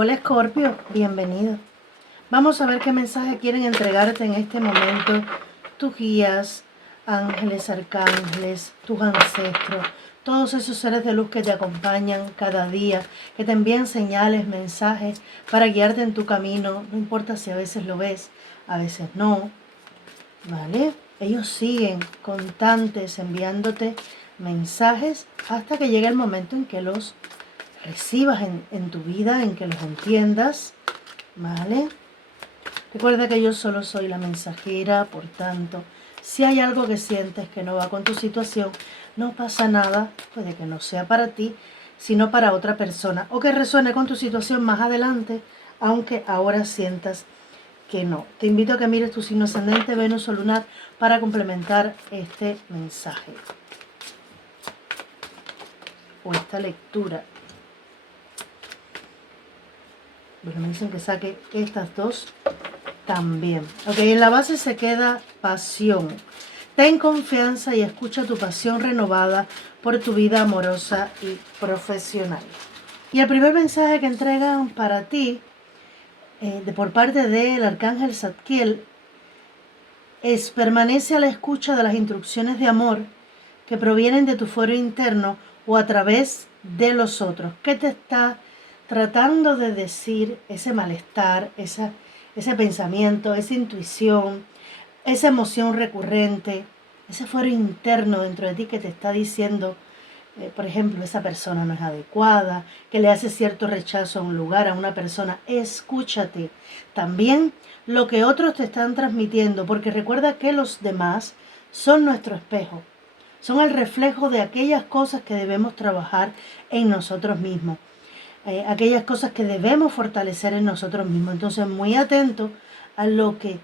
Hola Escorpio, bienvenido. Vamos a ver qué mensaje quieren entregarte en este momento tus guías, ángeles, arcángeles, tus ancestros, todos esos seres de luz que te acompañan cada día, que te envían señales, mensajes para guiarte en tu camino. No importa si a veces lo ves, a veces no, ¿vale? Ellos siguen constantes enviándote mensajes hasta que llegue el momento en que los recibas en tu vida, en que los entiendas, ¿vale? Recuerda que yo solo soy la mensajera, por tanto, si hay algo que sientes que no va con tu situación, no pasa nada, puede que no sea para ti, sino para otra persona, o que resuene con tu situación más adelante, aunque ahora sientas que no. Te invito a que mires tu signo ascendente, Venus o lunar, para complementar este mensaje o esta lectura. Bueno, me dicen que saque estas dos también. Ok, en la base se queda pasión. Ten confianza y escucha tu pasión renovada por tu vida amorosa y profesional. Y el primer mensaje que entregan para ti, por parte del arcángel Zadkiel, es: permanece a la escucha de las instrucciones de amor que provienen de tu fuero interno o a través de los otros. ¿Qué te está tratando de decir ese malestar, ese pensamiento, esa intuición, esa emoción recurrente, ese fuero interno dentro de ti que te está diciendo, por ejemplo, esa persona no es adecuada, que le hace cierto rechazo a un lugar, a una persona? Escúchate. También lo que otros te están transmitiendo, porque recuerda que los demás son nuestro espejo, son el reflejo de aquellas cosas que debemos trabajar en nosotros mismos, aquellas cosas que debemos fortalecer en nosotros mismos. Entonces, muy atento a lo que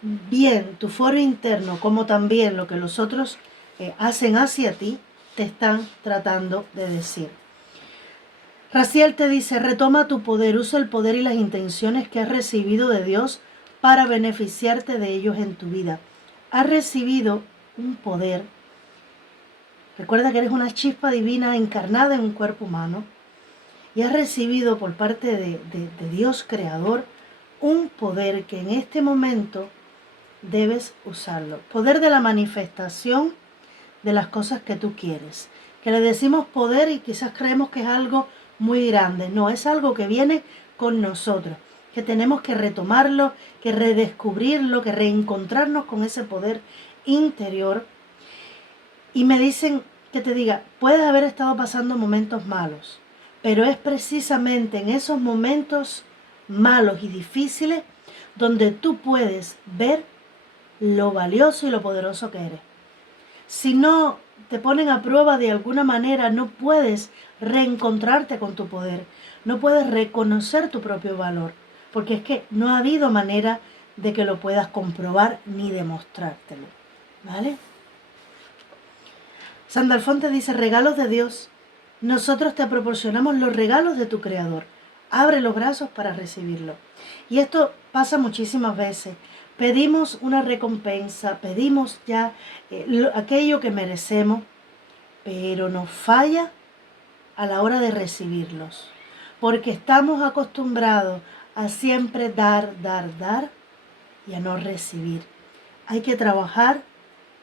bien tu foro interno, como también lo que los otros hacen hacia ti, te están tratando de decir. Raciel te dice: retoma tu poder, usa el poder y las intenciones que has recibido de Dios para beneficiarte de ellos en tu vida. Has recibido un poder. Recuerda que eres una chispa divina encarnada en un cuerpo humano y has recibido por parte de Dios Creador un poder que en este momento debes usarlo. Poder de la manifestación de las cosas que tú quieres. Que le decimos poder y quizás creemos que es algo muy grande. No, es algo que viene con nosotros, que tenemos que retomarlo, que redescubrirlo, que reencontrarnos con ese poder interior. Y me dicen que te diga: puedes haber estado pasando momentos malos, pero es precisamente en esos momentos malos y difíciles donde tú puedes ver lo valioso y lo poderoso que eres. Si no te ponen a prueba de alguna manera, no puedes reencontrarte con tu poder, no puedes reconocer tu propio valor, porque es que no ha habido manera de que lo puedas comprobar ni demostrártelo, ¿vale? Sandalfón te dice: regalos de Dios. Nosotros te proporcionamos los regalos de tu Creador. Abre los brazos para recibirlo. Y esto pasa muchísimas veces. Pedimos una recompensa, pedimos ya aquello que merecemos, pero nos falla a la hora de recibirlos. Porque estamos acostumbrados a siempre dar y a no recibir. Hay que trabajar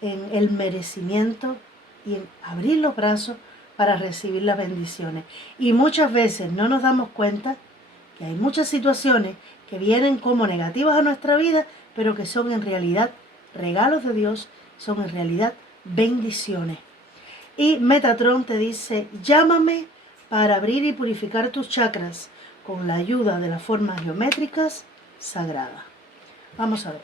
en el merecimiento y en abrir los brazos para recibir las bendiciones. Y muchas veces no nos damos cuenta que hay muchas situaciones que vienen como negativas a nuestra vida, pero que son en realidad regalos de Dios, son en realidad bendiciones. Y Metatron te dice: llámame para abrir y purificar tus chakras con la ayuda de las formas geométricas sagradas. Vamos a ver.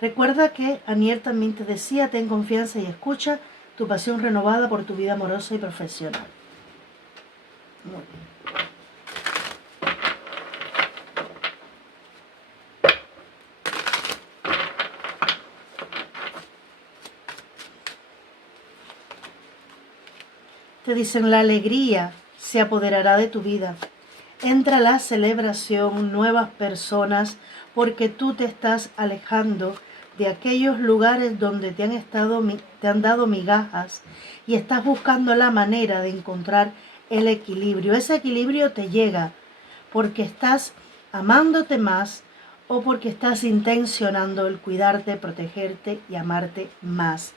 Recuerda que Aniel también te decía: ten confianza y escucha tu pasión renovada por tu vida amorosa y profesional. Muy bien. Te dicen: la alegría se apoderará de tu vida. Entra la celebración, nuevas personas, porque tú te estás alejando de aquellos lugares donde te han dado migajas y estás buscando la manera de encontrar el equilibrio. Ese equilibrio te llega porque estás amándote más o porque estás intencionando el cuidarte, protegerte y amarte más.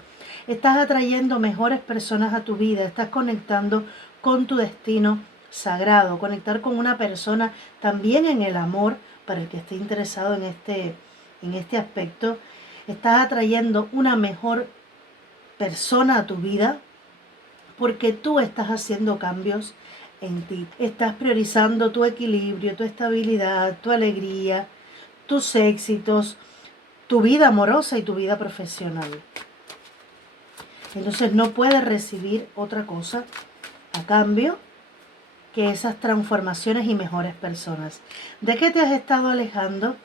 Estás atrayendo mejores personas a tu vida, estás conectando con tu destino sagrado, conectar con una persona también en el amor, para el que esté interesado en este aspecto. Estás atrayendo una mejor persona a tu vida porque tú estás haciendo cambios en ti. Estás priorizando tu equilibrio, tu estabilidad, tu alegría, tus éxitos, tu vida amorosa y tu vida profesional. Entonces no puedes recibir otra cosa a cambio que esas transformaciones y mejores personas. ¿De qué te has estado alejando?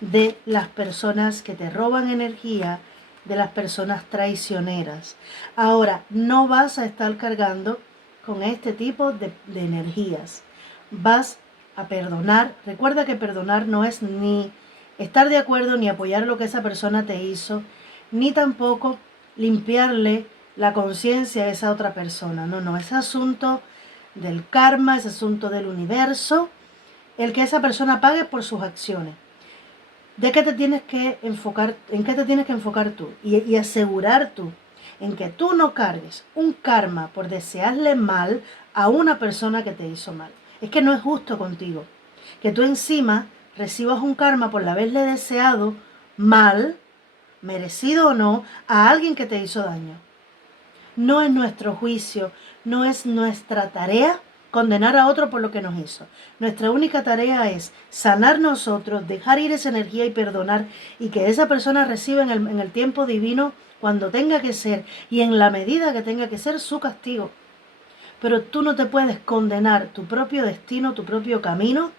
De las personas que te roban energía, de las personas traicioneras. Ahora, no vas a estar cargando con este tipo de energías. Vas a perdonar. Recuerda que perdonar no es ni estar de acuerdo ni apoyar lo que esa persona te hizo, ni tampoco limpiarle la conciencia a esa otra persona. No, es asunto del karma, es asunto del universo, el que esa persona pague por sus acciones. ¿De qué te tienes que enfocar? ¿En qué te tienes que enfocar tú? Y asegurar tú en que tú no cargues un karma por desearle mal a una persona que te hizo mal. Es que no es justo contigo que tú encima recibas un karma por haberle deseado mal, merecido o no, a alguien que te hizo daño. No es nuestro juicio, no es nuestra tarea condenar a otro por lo que nos hizo. Nuestra única tarea es sanar nosotros, dejar ir esa energía y perdonar, y que esa persona reciba en el tiempo divino, cuando tenga que ser y en la medida que tenga que ser, su castigo. Pero tú no te puedes condenar tu propio destino, tu propio camino,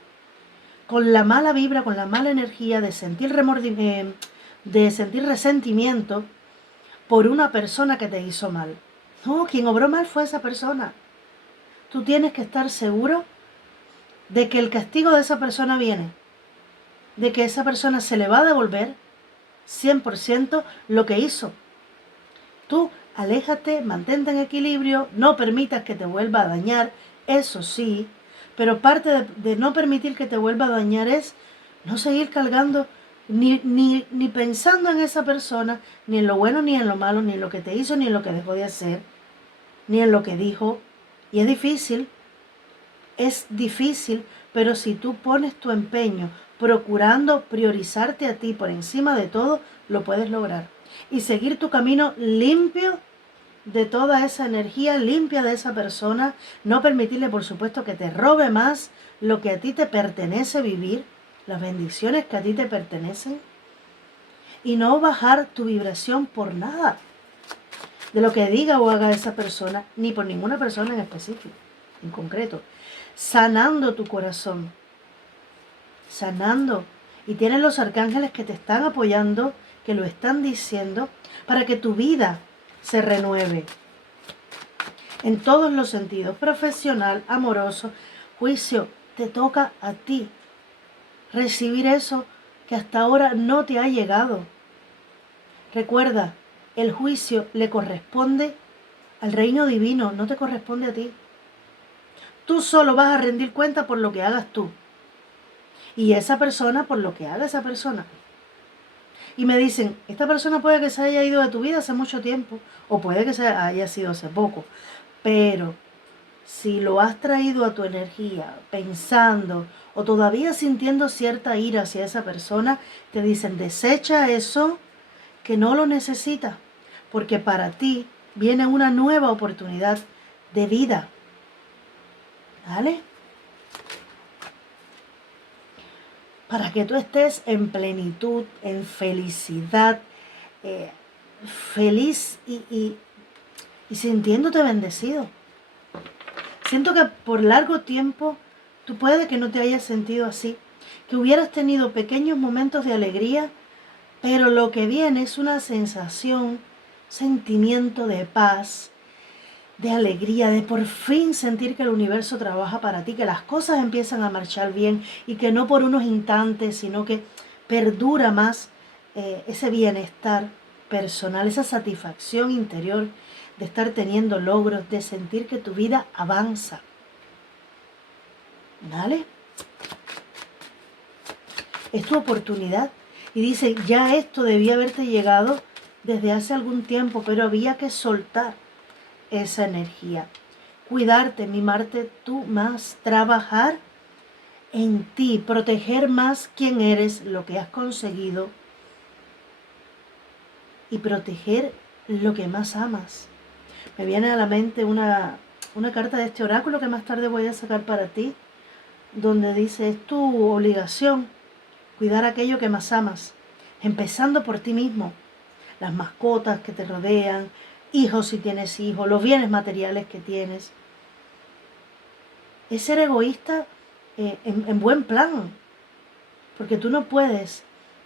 con la mala vibra, con la mala energía de sentir de sentir resentimiento por una persona que te hizo mal. No, quien obró mal fue esa persona. Tú tienes que estar seguro de que el castigo de esa persona viene, de que esa persona se le va a devolver 100% lo que hizo. Tú aléjate, mantente en equilibrio, no permitas que te vuelva a dañar, eso sí, pero parte de no permitir que te vuelva a dañar es no seguir cargando ni pensando en esa persona, ni en lo bueno, ni en lo malo, ni en lo que te hizo, ni en lo que dejó de hacer, ni en lo que dijo. Y es difícil, pero si tú pones tu empeño procurando priorizarte a ti por encima de todo, lo puedes lograr. Y seguir tu camino limpio de toda esa energía, limpia de esa persona, no permitirle, por supuesto, que te robe más lo que a ti te pertenece vivir, las bendiciones que a ti te pertenecen, y no bajar tu vibración por nada de lo que diga o haga esa persona, ni por ninguna persona en específico, en concreto. Sanando tu corazón, sanando. Y tienes los arcángeles que te están apoyando, que lo están diciendo, para que tu vida se renueve en todos los sentidos, profesional, amoroso, juicio. Te toca a ti recibir eso que hasta ahora no te ha llegado. Recuerda, el juicio le corresponde al reino divino, no te corresponde a ti. Tú solo vas a rendir cuenta por lo que hagas tú, y esa persona por lo que haga esa persona. Y me dicen, esta persona puede que se haya ido de tu vida hace mucho tiempo, o puede que se haya sido hace poco, pero si lo has traído a tu energía pensando o todavía sintiendo cierta ira hacia esa persona, te dicen, desecha eso, que no lo necesitas, porque para ti viene una nueva oportunidad de vida. ¿Vale? Para que tú estés en plenitud, en felicidad, feliz y sintiéndote bendecido. Siento que por largo tiempo tú puede que no te hayas sentido así, que hubieras tenido pequeños momentos de alegría, pero lo que viene es una sensación, sentimiento de paz, de alegría, de por fin sentir que el universo trabaja para ti, que las cosas empiezan a marchar bien y que no por unos instantes, sino que perdura más ese bienestar personal, esa satisfacción interior de estar teniendo logros, de sentir que tu vida avanza. ¿Vale? Es tu oportunidad. Y dice, ya esto debía haberte llegado desde hace algún tiempo, pero había que soltar esa energía. Cuidarte, mimarte tú más, trabajar en ti, proteger más quién eres, lo que has conseguido y proteger lo que más amas. Me viene a la mente una carta de este oráculo que más tarde voy a sacar para ti, donde dice, es tu obligación cuidar aquello que más amas, empezando por ti mismo, las mascotas que te rodean, hijos si tienes hijos, los bienes materiales que tienes. Es ser egoísta en buen plan, porque tú no puedes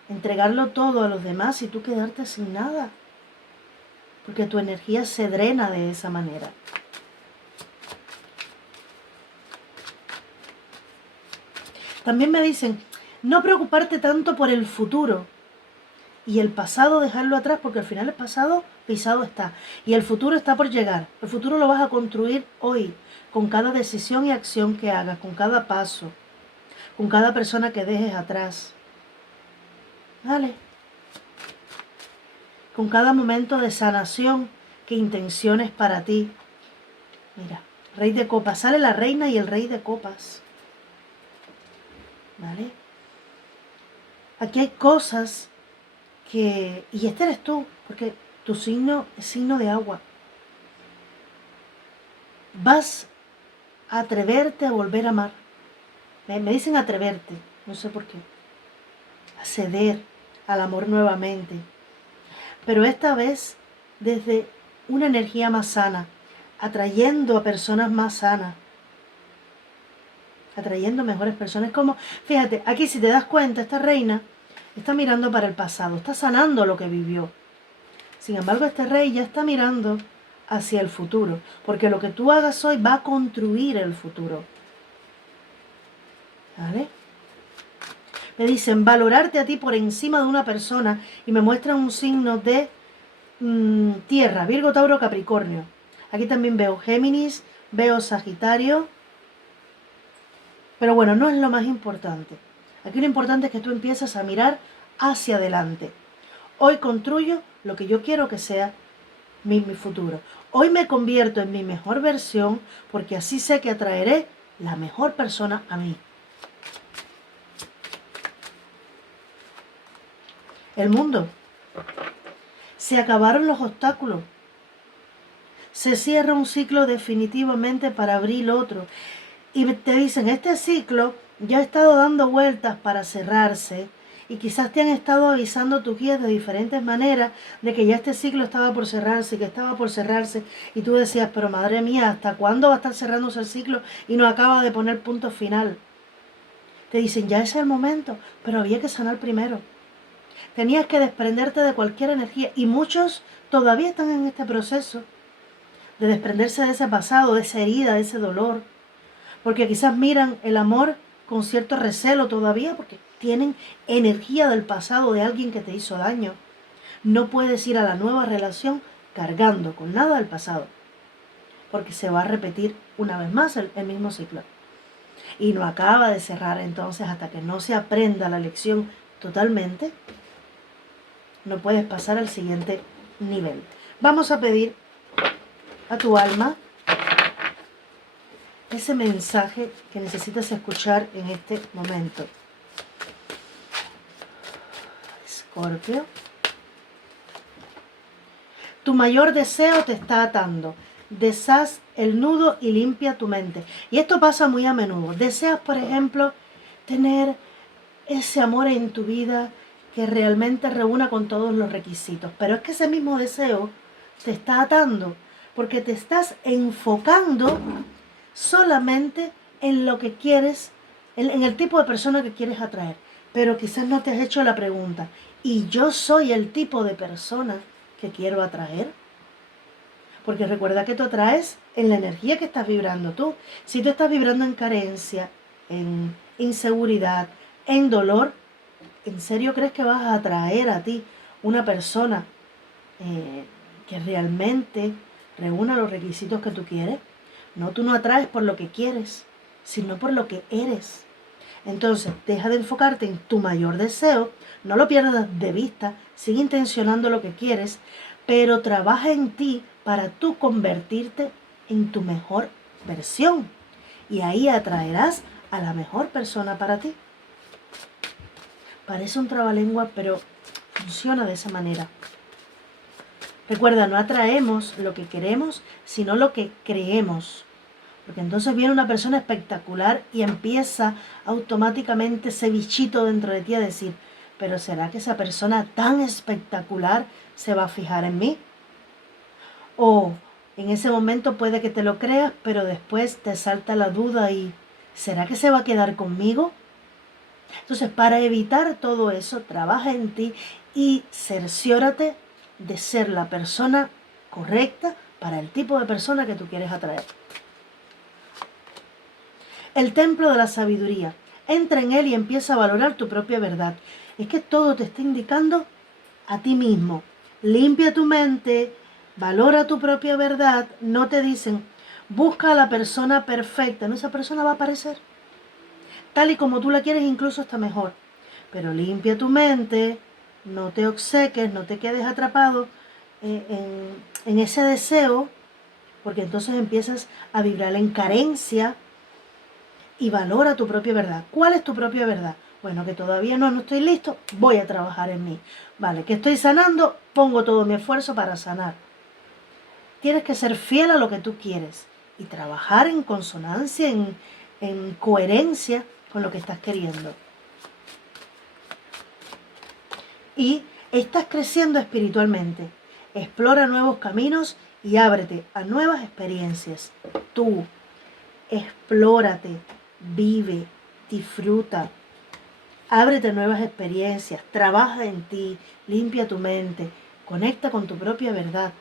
entregarlo todo a los demás y tú quedarte sin nada, porque tu energía se drena de esa manera. También me dicen, no preocuparte tanto por el futuro y el pasado dejarlo atrás, porque al final el pasado pisado está y el futuro está por llegar. El futuro lo vas a construir hoy, con cada decisión y acción que hagas, con cada paso, con cada persona que dejes atrás. ¿Vale? Con cada momento de sanación que intenciones para ti. Mira, Rey de Copas, sale la reina y el Rey de Copas. ¿Vale? Aquí hay cosas que... Y este eres tú, porque tu signo es signo de agua. Vas a atreverte a volver a amar. Me dicen atreverte, no sé por qué. A ceder al amor nuevamente. Pero esta vez desde una energía más sana, atrayendo a personas más sanas, atrayendo mejores personas. Como, fíjate, aquí si te das cuenta, esta reina está mirando para el pasado, está sanando lo que vivió. Sin embargo, este rey ya está mirando hacia el futuro, porque lo que tú hagas hoy va a construir el futuro. ¿Vale? Me dicen valorarte a ti por encima de una persona y me muestran un signo de tierra, Virgo, Tauro, Capricornio. Aquí también veo Géminis, veo Sagitario. Pero bueno, no es lo más importante. Aquí lo importante es que tú empieces a mirar hacia adelante. Hoy construyo lo que yo quiero que sea mi futuro. Hoy me convierto en mi mejor versión porque así sé que atraeré la mejor persona a mí. El mundo. Se acabaron los obstáculos. Se cierra un ciclo definitivamente para abrir otro. Y te dicen, este ciclo ya ha estado dando vueltas para cerrarse y quizás te han estado avisando tus guías de diferentes maneras de que ya este ciclo estaba por cerrarse, que estaba por cerrarse y tú decías, pero madre mía, ¿hasta cuándo va a estar cerrándose el ciclo y no acaba de poner punto final? Te dicen, ya es el momento, pero había que sanar primero. Tenías que desprenderte de cualquier energía y muchos todavía están en este proceso de desprenderse de ese pasado, de esa herida, de ese dolor. Porque quizás miran el amor con cierto recelo todavía, porque tienen energía del pasado de alguien que te hizo daño. No puedes ir a la nueva relación cargando con nada del pasado, porque se va a repetir una vez más el mismo ciclo. Y no acaba de cerrar, entonces hasta que no se aprenda la lección totalmente, no puedes pasar al siguiente nivel. Vamos a pedir a tu alma ese mensaje que necesitas escuchar en este momento. Escorpio. Tu mayor deseo te está atando. Deshaz el nudo y limpia tu mente. Y esto pasa muy a menudo. Deseas, por ejemplo, tener ese amor en tu vida que realmente reúna con todos los requisitos. Pero es que ese mismo deseo te está atando porque te estás enfocando solamente en lo que quieres, en el tipo de persona que quieres atraer. Pero quizás no te has hecho la pregunta, ¿y yo soy el tipo de persona que quiero atraer? Porque recuerda que tú atraes en la energía que estás vibrando tú. Si tú estás vibrando en carencia, en inseguridad, en dolor, ¿en serio crees que vas a atraer a ti una persona que realmente reúna los requisitos que tú quieres? No, tú no atraes por lo que quieres, sino por lo que eres. Entonces, deja de enfocarte en tu mayor deseo, no lo pierdas de vista, sigue intencionando lo que quieres, pero trabaja en ti para tú convertirte en tu mejor versión. Y ahí atraerás a la mejor persona para ti. Parece un trabalengua, pero funciona de esa manera. Recuerda, no atraemos lo que queremos, sino lo que creemos. Porque entonces viene una persona espectacular y empieza automáticamente ese bichito dentro de ti a decir, pero ¿será que esa persona tan espectacular se va a fijar en mí? O en ese momento puede que te lo creas, pero después te salta la duda y ¿será que se va a quedar conmigo? Entonces, para evitar todo eso, trabaja en ti y cerciórate de ser la persona correcta para el tipo de persona que tú quieres atraer. El templo de la sabiduría. Entra en él y empieza a valorar tu propia verdad. Es que todo te está indicando a ti mismo. Limpia tu mente, valora tu propia verdad. No te dicen, busca a la persona perfecta. No, esa persona va a aparecer. Tal y como tú la quieres, incluso está mejor. Pero limpia tu mente, no te obceques, no te quedes atrapado en ese deseo, porque entonces empiezas a vibrar en carencia y valora tu propia verdad. ¿Cuál es tu propia verdad? Bueno, que todavía no estoy listo, voy a trabajar en mí. Vale, que estoy sanando, pongo todo mi esfuerzo para sanar. Tienes que ser fiel a lo que tú quieres y trabajar en consonancia, en coherencia con lo que estás queriendo. Y estás creciendo espiritualmente. Explora nuevos caminos y ábrete a nuevas experiencias. Tú, explórate, vive, disfruta. Ábrete a nuevas experiencias, trabaja en ti, limpia tu mente, conecta con tu propia verdad.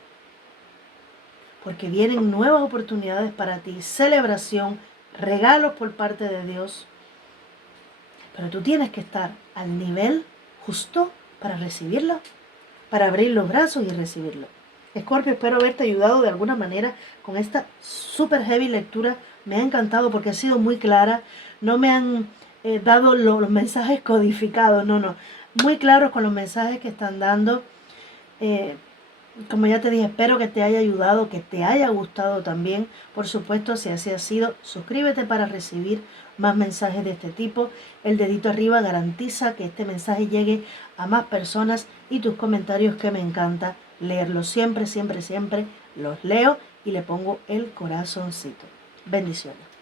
Porque vienen nuevas oportunidades para ti, celebración, regalos por parte de Dios. Pero tú tienes que estar al nivel justo para recibirlo, para abrir los brazos y recibirlo. Escorpio, espero haberte ayudado de alguna manera con esta super heavy lectura. Me ha encantado porque ha sido muy clara. No me han dado los mensajes codificados, no. Muy claros con los mensajes que están dando. Como ya te dije, espero que te haya ayudado, que te haya gustado también. Por supuesto, si así ha sido, suscríbete para recibir más mensajes de este tipo. El dedito arriba garantiza que este mensaje llegue a más personas y tus comentarios, que me encanta leerlos. Siempre, siempre, siempre los leo y le pongo el corazoncito. Bendiciones.